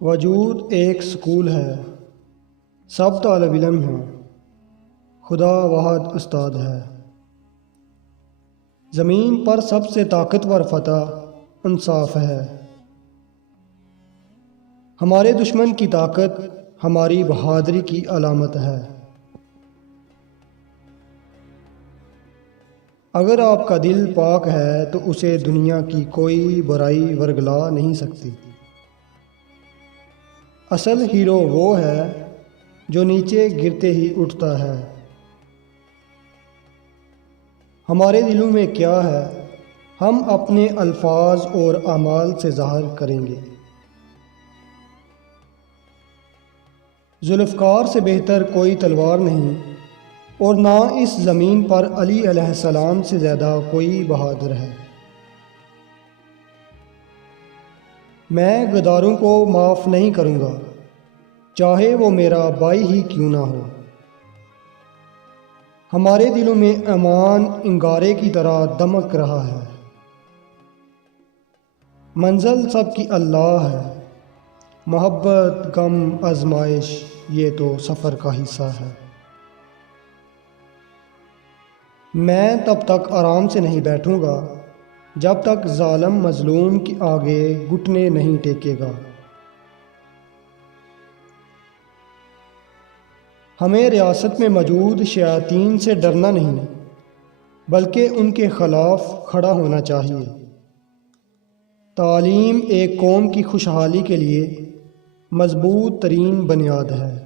वजूद एक स्कूल है, सब तालिब इल्म हैं, खुदा वाहद उस्ताद है। ज़मीन पर सबसे ताकतवर फतह इंसाफ है। हमारे दुश्मन की ताकत हमारी बहादुरी की अलामत है। अगर आपका दिल पाक है तो उसे दुनिया की कोई बुराई वर्गला नहीं सकती। असल हीरो वो है जो नीचे गिरते ही उठता है। हमारे दिलों में क्या है हम अपने अल्फाज और अमाल से ज़ाहिर करेंगे। जुल्फ़कार से बेहतर कोई तलवार नहीं और ना इस ज़मीन पर अली अलैहिस्सलाम से ज़्यादा कोई बहादुर है। मैं गद्दारों को माफ़ नहीं करूँगा, चाहे वो मेरा भाई ही क्यों ना हो। हमारे दिलों में अमान इंगारे की तरह दमक रहा है। मंजिल सबकी अल्लाह है, मोहब्बत गम आजमाइश ये तो सफ़र का हिस्सा है। मैं तब तक आराम से नहीं बैठूंगा जब तक जालिम मजलूम के आगे घुटने नहीं टेकेगा। हमें रियासत में मौजूद शयातीन से डरना नहीं बल्कि उनके ख़िलाफ़ खड़ा होना चाहिए। तालीम एक कौम की खुशहाली के लिए मजबूत तरीन बुनियाद है।